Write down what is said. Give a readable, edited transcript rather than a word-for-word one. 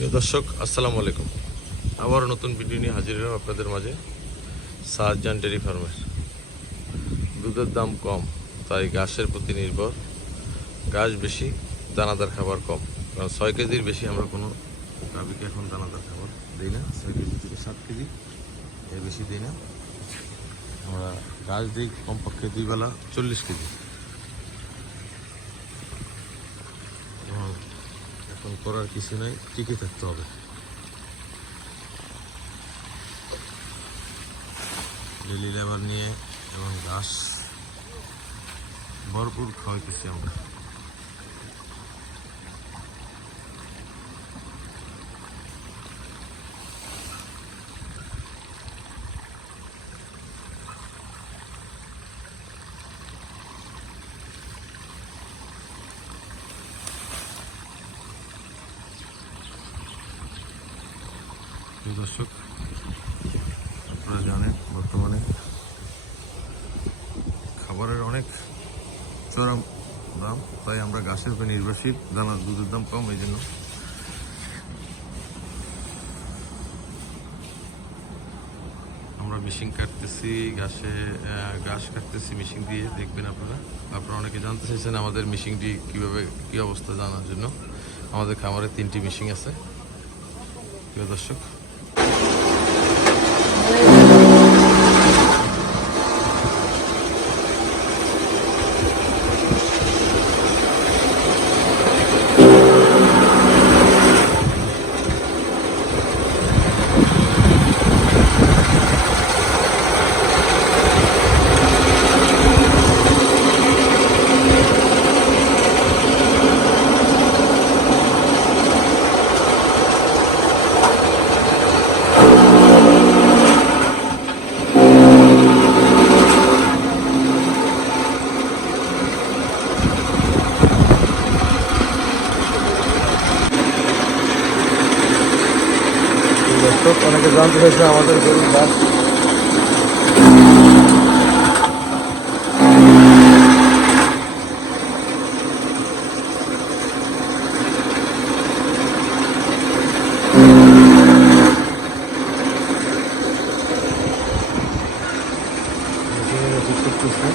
প্রিয় দর্শক, আসসালামু আলাইকুম। আবার নতুন ভিডিও নিয়ে হাজির হলাম আপনাদের মাঝে। শাহজাহান ডেয়ারি ফার্মের দুধের দাম কম, তাই ঘাসের প্রতি নির্ভর। ঘাস বেশি, দানাদার খাবার কম। কারণ 6 কেজির বেশি আমরা কোনো গাভীকে এখন দানাদার খাবার দিই না। 6 কেজি থেকে 7 কেজি, এর বেশি দিই না। আমরা ঘাস দিই কমপক্ষে 2 বেলা 40 কেজি। এখন করার কিছু নেই, টিকে থাকতে হবে। ডেলি লেবার নিয়ে এবং ঘাস ভরপুর খাওয়াইতেছি আমরা। দর্শক, আপনারা জানেন বর্তমানে খাবারের অনেক চরম দাম, তাই আমরা ঘাসের উপর নির্ভরশীল। দুধের দাম কম, এই জন্য আমরা মেশিন কাটতেছি, ঘাস কাটতেছি মেশিন দিয়ে। দেখবেন আপনারা অনেকে জানতে চাইছেন আমাদের মেশিনটি কীভাবে কী অবস্থা জানার জন্য। আমাদের খামারে 3টি মেশিন আছে। প্রিয় দর্শক, অনেকে জানতে চাইছে আমাদের গরুর ঘাস করতেছে।